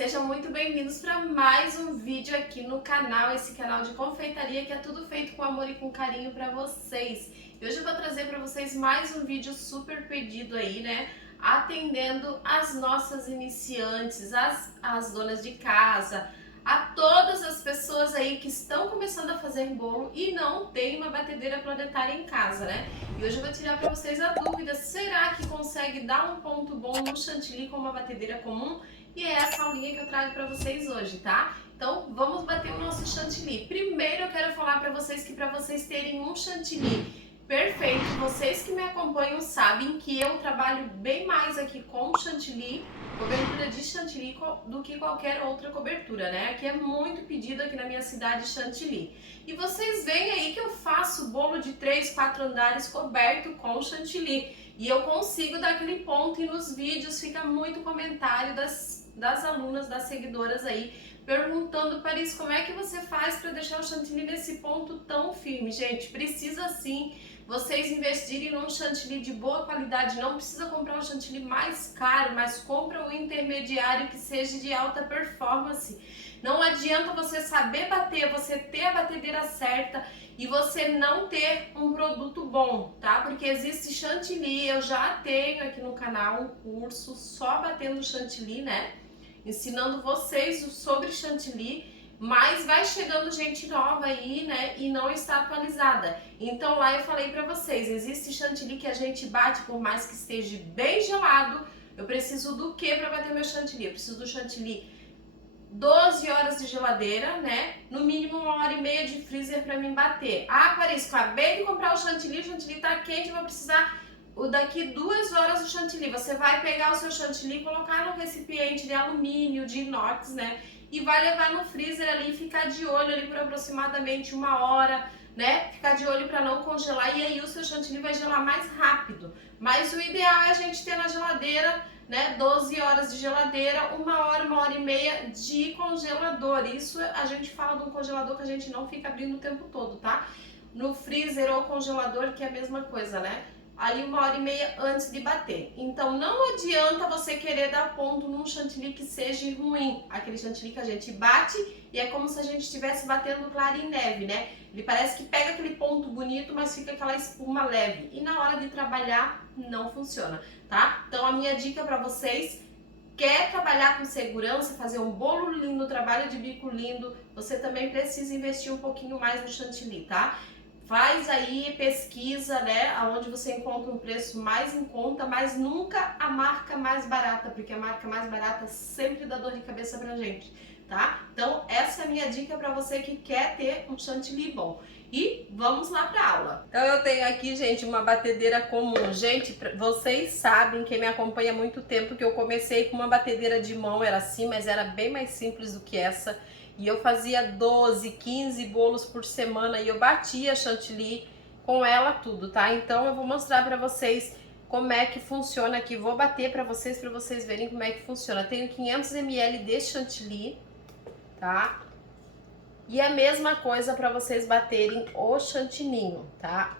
Sejam muito bem-vindos para mais um vídeo aqui no canal, esse canal de confeitaria que é tudo feito com amor e com carinho para vocês. E hoje eu vou trazer para vocês mais um vídeo super pedido aí, né? Atendendo as nossas iniciantes, as donas de casa, a todas as pessoas aí que estão começando a fazer bolo e não tem uma batedeira planetária em casa, né? E hoje eu vou tirar para vocês a dúvida, será que consegue dar um ponto bom no chantilly com uma batedeira comum? E é essa aulinha que eu trago para vocês hoje, tá? Então vamos bater o nosso chantilly. Primeiro eu quero falar para vocês que para vocês terem um chantilly perfeito, vocês que me acompanham sabem que eu trabalho bem mais aqui com chantilly, cobertura de chantilly, do que qualquer outra cobertura, né? Aqui é muito pedido aqui na minha cidade chantilly. E vocês veem aí que eu faço bolo de 3, 4 andares coberto com chantilly. E eu consigo dar aquele ponto e nos vídeos fica muito comentário das alunas, das seguidoras aí, perguntando: Paris, como é que você faz para deixar o chantilly nesse ponto tão firme? Gente, precisa sim vocês investirem num chantilly de boa qualidade, não precisa comprar um chantilly mais caro, mas compra um intermediário que seja de alta performance. Não adianta você saber bater, você ter a batedeira certa e você não ter um produto bom, tá? Porque existe chantilly, eu já tenho aqui no canal um curso só batendo chantilly, né? Ensinando vocês sobre chantilly, mas vai chegando gente nova aí, né, e não está atualizada. Então lá eu falei pra vocês, existe chantilly que a gente bate por mais que esteja bem gelado. Eu preciso do que para bater meu chantilly? Eu preciso do chantilly 12 horas de geladeira, né? No mínimo 1h30 de freezer para mim bater. Ah, Paris, acabei de comprar o chantilly tá quente, eu vou precisar daqui 2 horas do chantilly. Você vai pegar o seu chantilly, colocar no recipiente de alumínio, de inox, né? E vai levar no freezer ali e ficar de olho ali por aproximadamente 1 hora, né? Ficar de olho para não congelar e aí o seu chantilly vai gelar mais rápido. Mas o ideal é a gente ter na geladeira, né, 12 horas de geladeira, 1 hora, 1h30 de congelador. Isso a gente fala de um congelador que a gente não fica abrindo o tempo todo, tá? No freezer ou congelador, que é a mesma coisa, né? Ali 1h30 antes de bater. Então não adianta você querer dar ponto num chantilly que seja ruim. Aquele chantilly que a gente bate e é como se a gente estivesse batendo clara em neve, né? Ele parece que pega aquele ponto bonito, mas fica aquela espuma leve. E na hora de trabalhar não funciona, tá? Então a minha dica para vocês: quer trabalhar com segurança, fazer um bolo lindo, trabalho de bico lindo, você também precisa investir um pouquinho mais no chantilly, tá? Faz aí pesquisa, né, aonde você encontra um preço mais em conta, mas nunca a marca mais barata, porque a marca mais barata sempre dá dor de cabeça pra gente, tá? Então essa é a minha dica para você que quer ter um chantilly bom. E vamos lá pra aula. Então eu tenho aqui, gente, uma batedeira comum. Gente, vocês sabem, quem me acompanha há muito tempo, que eu comecei com uma batedeira de mão, era assim, mas era bem mais simples do que essa. E eu fazia 12, 15 bolos por semana e eu batia chantilly com ela tudo, tá? Então eu vou mostrar pra vocês como é que funciona aqui. Vou bater pra vocês verem como é que funciona. Tenho 500 ml de chantilly, tá? E a mesma coisa para vocês baterem o chantininho, tá?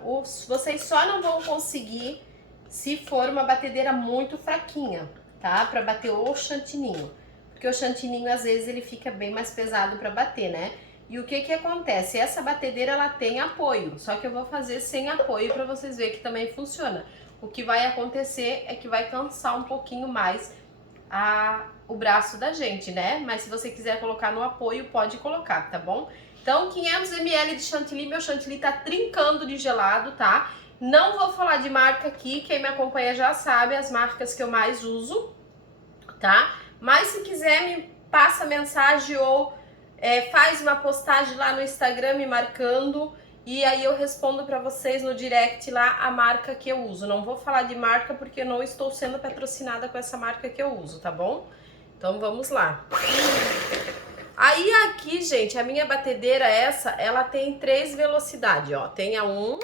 Vocês só não vão conseguir se for uma batedeira muito fraquinha, tá? Para bater o chantininho. Porque o chantininho, às vezes, ele fica bem mais pesado para bater, né? E o que que acontece? Essa batedeira, ela tem apoio, só que eu vou fazer sem apoio para vocês verem que também funciona. O que vai acontecer é que vai cansar um pouquinho mais o braço da gente, né? Mas se você quiser colocar no apoio, pode colocar, tá bom? Então, 500 ml de chantilly, meu chantilly tá trincando de gelado, tá? Não vou falar de marca aqui, quem me acompanha já sabe as marcas que eu mais uso, tá? Mas se quiser, me passa mensagem ou faz uma postagem lá no Instagram me marcando e aí eu respondo para vocês no direct lá a marca que eu uso. Não vou falar de marca porque eu não estou sendo patrocinada com essa marca que eu uso, tá bom? Então vamos lá. Aí aqui, gente, a minha batedeira ela tem 3 velocidades, ó. Tem a 1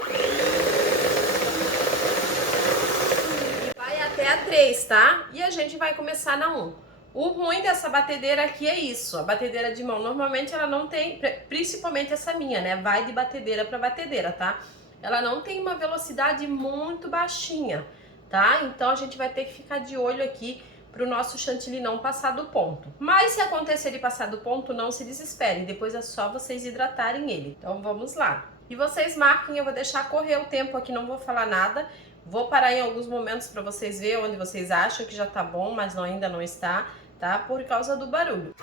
e vai até a 3, tá? E a gente vai começar na 1. O ruim dessa batedeira aqui é isso, a batedeira de mão, normalmente ela não tem, principalmente essa minha, né, vai de batedeira para batedeira, tá? Ela não tem uma velocidade muito baixinha, tá? Então a gente vai ter que ficar de olho aqui para o nosso chantilly não passar do ponto. Mas se acontecer de passar do ponto, não se desesperem, depois é só vocês hidratarem ele. Então vamos lá. E vocês marquem, eu vou deixar correr o tempo aqui, não vou falar nada. Vou parar em alguns momentos para vocês verem onde vocês acham que já tá bom, mas ainda não está, tá? Por causa do barulho.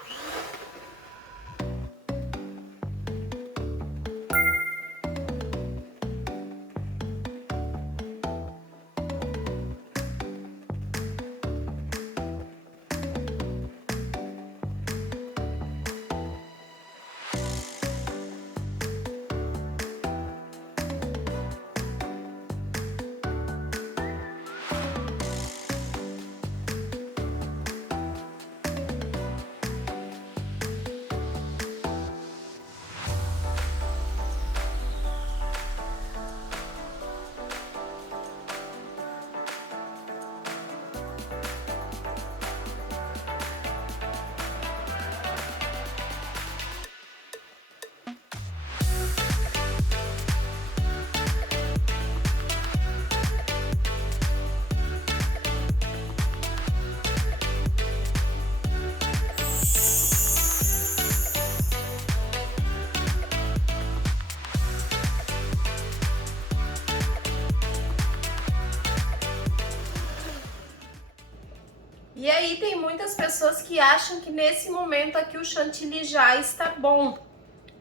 E aí tem muitas pessoas que acham que nesse momento aqui o chantilly já está bom.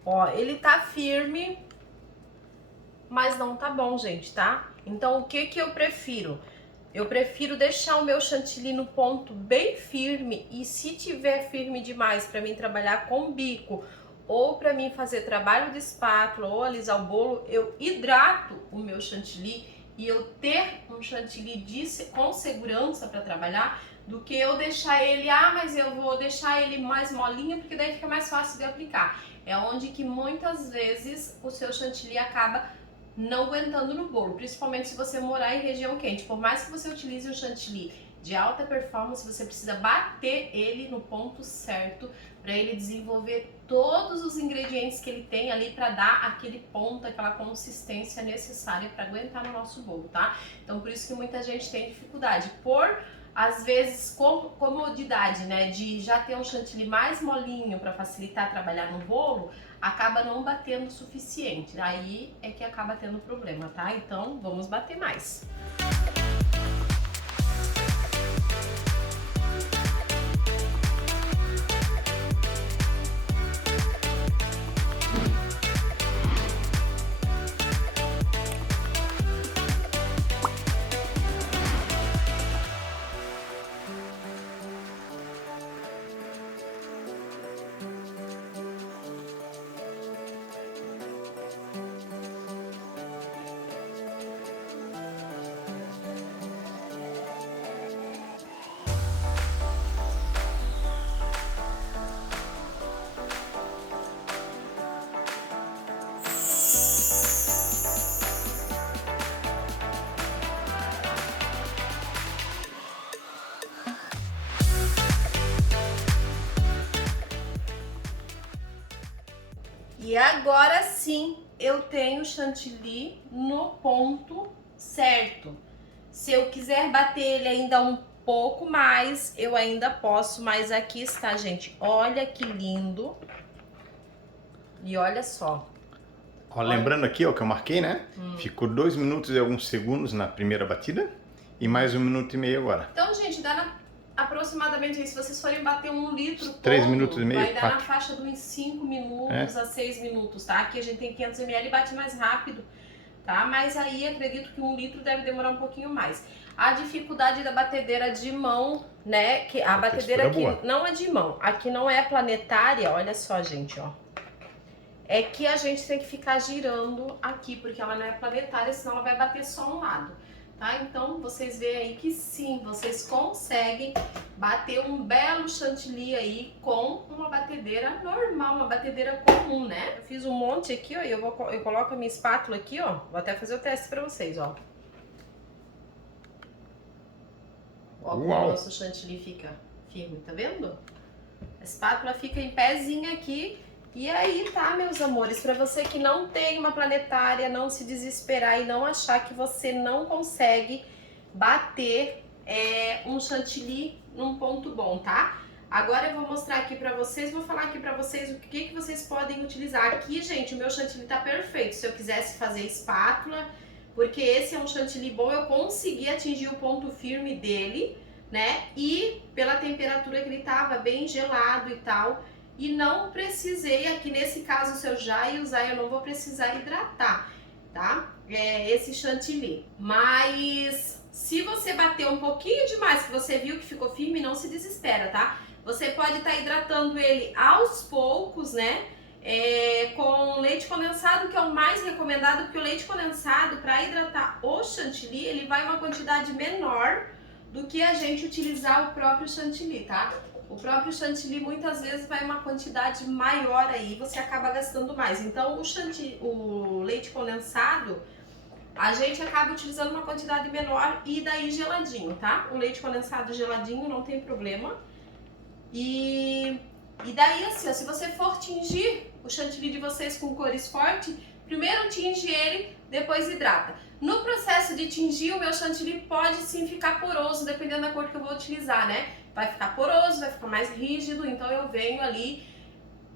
Ó, ele tá firme, mas não tá bom, gente, tá? Então o que que eu prefiro? Eu prefiro deixar o meu chantilly no ponto bem firme, e se tiver firme demais para mim trabalhar com bico ou para mim fazer trabalho de espátula ou alisar o bolo, eu hidrato o meu chantilly e eu ter um chantilly com segurança para trabalhar, do que eu deixar ele, mas eu vou deixar ele mais molinho porque daí fica mais fácil de aplicar. É onde que muitas vezes o seu chantilly acaba não aguentando no bolo, principalmente se você morar em região quente. Por mais que você utilize um chantilly de alta performance, você precisa bater ele no ponto certo para ele desenvolver todos os ingredientes que ele tem ali para dar aquele ponto, aquela consistência necessária para aguentar no nosso bolo, tá? Então por isso que muita gente tem dificuldade, às vezes, comodidade, né, de já ter um chantilly mais molinho para facilitar trabalhar no bolo, acaba não batendo o suficiente. Aí é que acaba tendo problema, tá? Então, vamos bater mais. E agora sim eu tenho o chantilly no ponto certo. Se eu quiser bater ele ainda um pouco mais, eu ainda posso, mas aqui está, gente. Olha que lindo. E olha só. Ó, lembrando aqui, ó, que eu marquei, né? Ficou 2 minutos e alguns segundos na primeira batida e mais 1 minuto e meio agora. Então, gente, dá aproximadamente aí, se vocês forem bater 1 litro 3 minutos e meio, vai dar 4. na faixa de uns 5 minutos a 6 minutos, tá? Aqui a gente tem 500 ml e bate mais rápido, tá? Mas aí acredito que 1 litro deve demorar um pouquinho mais. A dificuldade da batedeira de mão, né? Que a batedeira aqui não é de mão, aqui não é planetária, olha só, gente, ó. É que a gente tem que ficar girando aqui, porque ela não é planetária, senão ela vai bater só um lado. Tá? Então, vocês veem aí que sim, vocês conseguem bater um belo chantilly aí com uma batedeira normal, uma batedeira comum, né? Eu fiz um monte aqui, ó, e eu coloco a minha espátula aqui, ó. Vou até fazer o teste pra vocês, ó. Ó, como o nosso chantilly fica firme, tá vendo? A espátula fica em pezinho aqui. E aí, tá, meus amores, para você que não tem uma planetária, não se desesperar e não achar que você não consegue bater um chantilly num ponto bom, tá? Agora eu vou mostrar aqui pra vocês, vou falar aqui pra vocês o que vocês podem utilizar. Aqui, gente, o meu chantilly tá perfeito. Se eu quisesse fazer espátula, porque esse é um chantilly bom, eu consegui atingir o ponto firme dele, né? E pela temperatura que ele tava, bem gelado e tal. E não precisei, aqui nesse caso, se eu já ia usar, eu não vou precisar hidratar, tá? Esse chantilly. Mas se você bater um pouquinho demais, que você viu que ficou firme, não se desespera, tá? Você pode estar hidratando ele aos poucos, né? Com leite condensado, que é o mais recomendado, porque o leite condensado, para hidratar o chantilly, ele vai uma quantidade menor do que a gente utilizar o próprio chantilly, tá? O próprio chantilly muitas vezes vai uma quantidade maior aí, você acaba gastando mais. Então o leite condensado, a gente acaba utilizando uma quantidade menor e daí geladinho, tá? O leite condensado geladinho não tem problema. E daí assim, ó, se você for tingir o chantilly de vocês com cores fortes, primeiro tinge ele, depois hidrata. No processo de tingir, o meu chantilly pode sim ficar poroso, dependendo da cor que eu vou utilizar, né? Vai ficar poroso, vai ficar mais rígido, então eu venho ali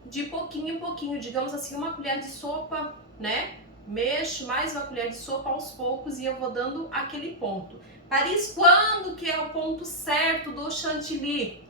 de pouquinho em pouquinho, digamos assim, uma colher de sopa, né? Mexo mais uma colher de sopa aos poucos e eu vou dando aquele ponto. Paris, quando que é o ponto certo do chantilly?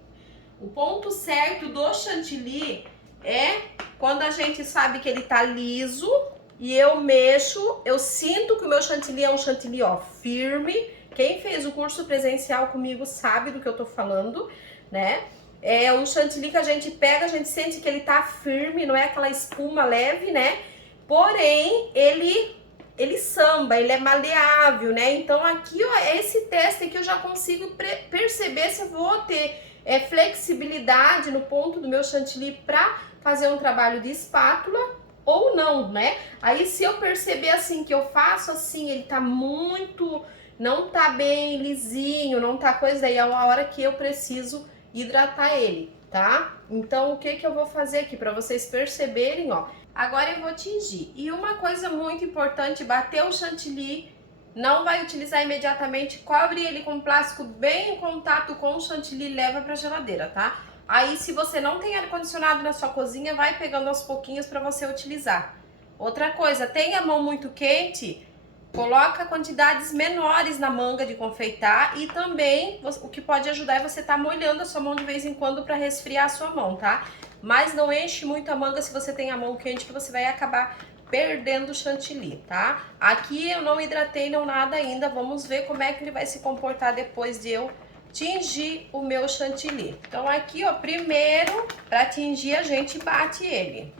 O ponto certo do chantilly é quando a gente sabe que ele tá liso e eu mexo, eu sinto que o meu chantilly é um chantilly, ó, firme. Quem fez o curso presencial comigo sabe do que eu tô falando, né? É um chantilly que a gente pega, a gente sente que ele tá firme, não é aquela espuma leve, né? Porém, ele samba, ele é maleável, né? Então aqui, ó, esse teste que eu já consigo perceber se eu vou ter flexibilidade no ponto do meu chantilly para fazer um trabalho de espátula ou não, né? Aí se eu perceber assim que eu faço assim, ele tá muito, não tá bem lisinho, não tá coisa, daí é uma hora que eu preciso hidratar ele, tá? Então o que eu vou fazer aqui para vocês perceberem, ó. Agora eu vou tingir. E uma coisa muito importante, bater o chantilly, não vai utilizar imediatamente, cobre ele com plástico bem em contato com o chantilly e leva para a geladeira, tá? Aí se você não tem ar-condicionado na sua cozinha, vai pegando aos pouquinhos para você utilizar. Outra coisa, tem a mão muito quente, coloca quantidades menores na manga de confeitar e também o que pode ajudar é você estar molhando a sua mão de vez em quando para resfriar a sua mão, tá? Mas não enche muito a manga se você tem a mão quente, que você vai acabar perdendo o chantilly, tá? Aqui eu não hidratei, não nada ainda, vamos ver como é que ele vai se comportar depois de eu tingir o meu chantilly. Então aqui, ó, primeiro, para tingir a gente bate ele.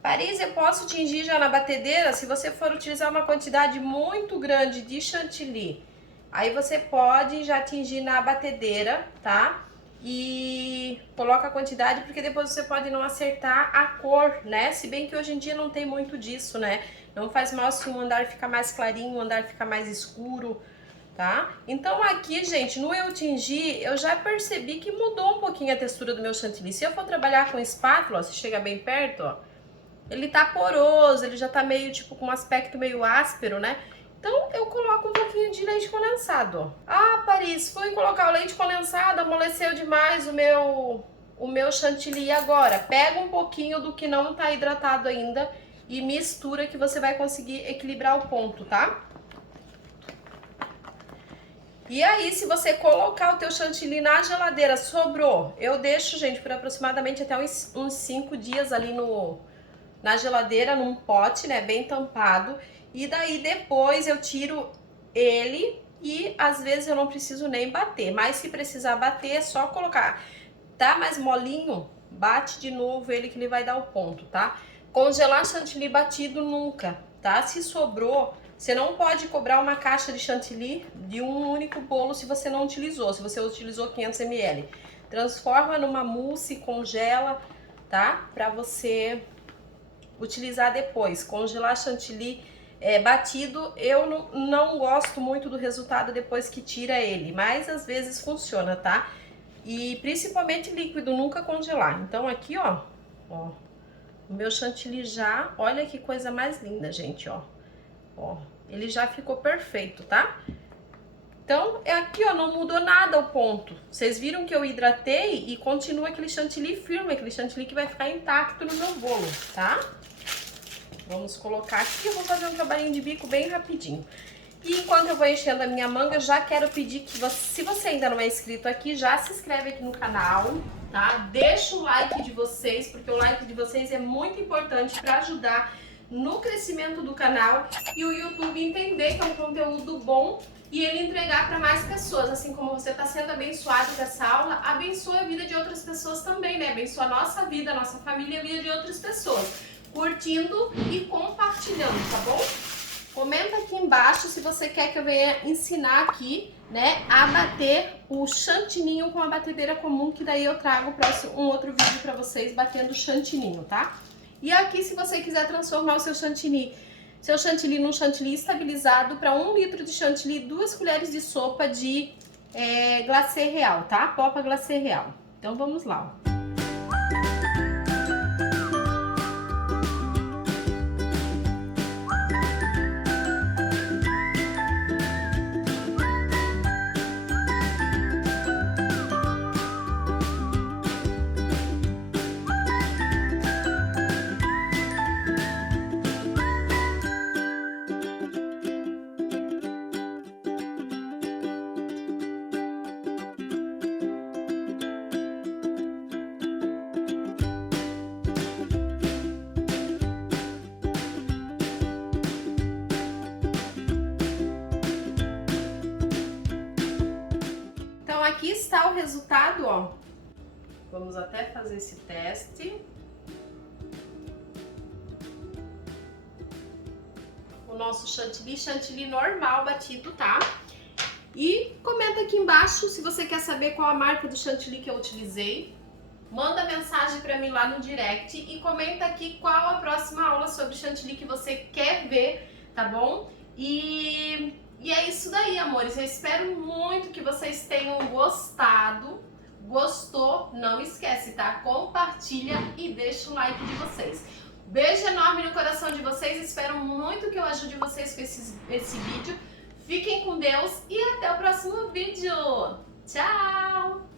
Paris, eu posso tingir já na batedeira? Se você for utilizar uma quantidade muito grande de chantilly, aí você pode já tingir na batedeira, tá? E coloca a quantidade, porque depois você pode não acertar a cor, né? Se bem que hoje em dia não tem muito disso, né? Não faz mal se um andar fica mais clarinho, um andar fica mais escuro, tá? Então aqui, gente, no eu tingir, eu já percebi que mudou um pouquinho a textura do meu chantilly. Se eu for trabalhar com espátula, ó, se chega bem perto, ó, ele tá poroso, ele já tá meio, tipo, com um aspecto meio áspero, né? Então eu coloco um pouquinho de leite condensado. Ah, Paris, fui colocar o leite condensado, amoleceu demais o meu chantilly agora. Pega um pouquinho do que não tá hidratado ainda e mistura que você vai conseguir equilibrar o ponto, tá? E aí, se você colocar o teu chantilly na geladeira, sobrou, eu deixo, gente, por aproximadamente até uns 5 dias ali na geladeira, num pote, né, bem tampado. E daí depois eu tiro ele e às vezes eu não preciso nem bater. Mas se precisar bater, é só colocar. Tá mais molinho, bate de novo ele que ele vai dar o ponto, tá? Congelar chantilly batido nunca, tá? Se sobrou, você não pode cobrar uma caixa de chantilly de um único bolo se você não utilizou. Se você utilizou 500 ml. Transforma numa mousse, congela, tá? Pra você utilizar depois. Congelar chantilly batido, eu não gosto muito do resultado depois que tira ele, mas às vezes funciona, tá? E principalmente líquido, nunca congelar. Então aqui, ó, o meu chantilly já, olha que coisa mais linda, gente, ó. Ó, ele já ficou perfeito, tá? Então, é aqui, ó, não mudou nada o ponto. Vocês viram que eu hidratei e continua aquele chantilly firme, aquele chantilly que vai ficar intacto no meu bolo, tá? Vamos colocar aqui, eu vou fazer um trabalhinho de bico bem rapidinho. E enquanto eu vou enchendo a minha manga, já quero pedir que você, se você ainda não é inscrito aqui, já se inscreve aqui no canal, tá? Deixa o like de vocês, porque o like de vocês é muito importante para ajudar no crescimento do canal e o YouTube entender que é um conteúdo bom e ele entregar para mais pessoas. Assim como você está sendo abençoado com essa aula, abençoa a vida de outras pessoas também, né? Abençoa a nossa vida, a nossa família e a vida de outras pessoas, curtindo e compartilhando, tá bom? Comenta aqui embaixo se você quer que eu venha ensinar aqui, né, a bater o chantininho com a batedeira comum, que daí eu trago um outro vídeo para vocês batendo chantininho, tá? E aqui, se você quiser transformar o seu chantilly num chantilly estabilizado, para 1 litro de chantilly, 2 colheres de sopa de glacê real, tá? Popa glacê real. Então vamos lá, ó. Então aqui está o resultado, ó. Vamos até fazer esse teste. O nosso chantilly normal batido, tá? E comenta aqui embaixo se você quer saber qual a marca do chantilly que eu utilizei. Manda mensagem pra mim lá no direct e comenta aqui qual a próxima aula sobre chantilly que você quer ver, tá bom? E é isso daí, amores. Eu espero muito que vocês tenham gostado. Gostou? Não esquece, tá? Compartilha e deixa o like de vocês. Beijo enorme no coração de vocês. Espero muito que eu ajude vocês com esse vídeo. Fiquem com Deus e até o próximo vídeo. Tchau!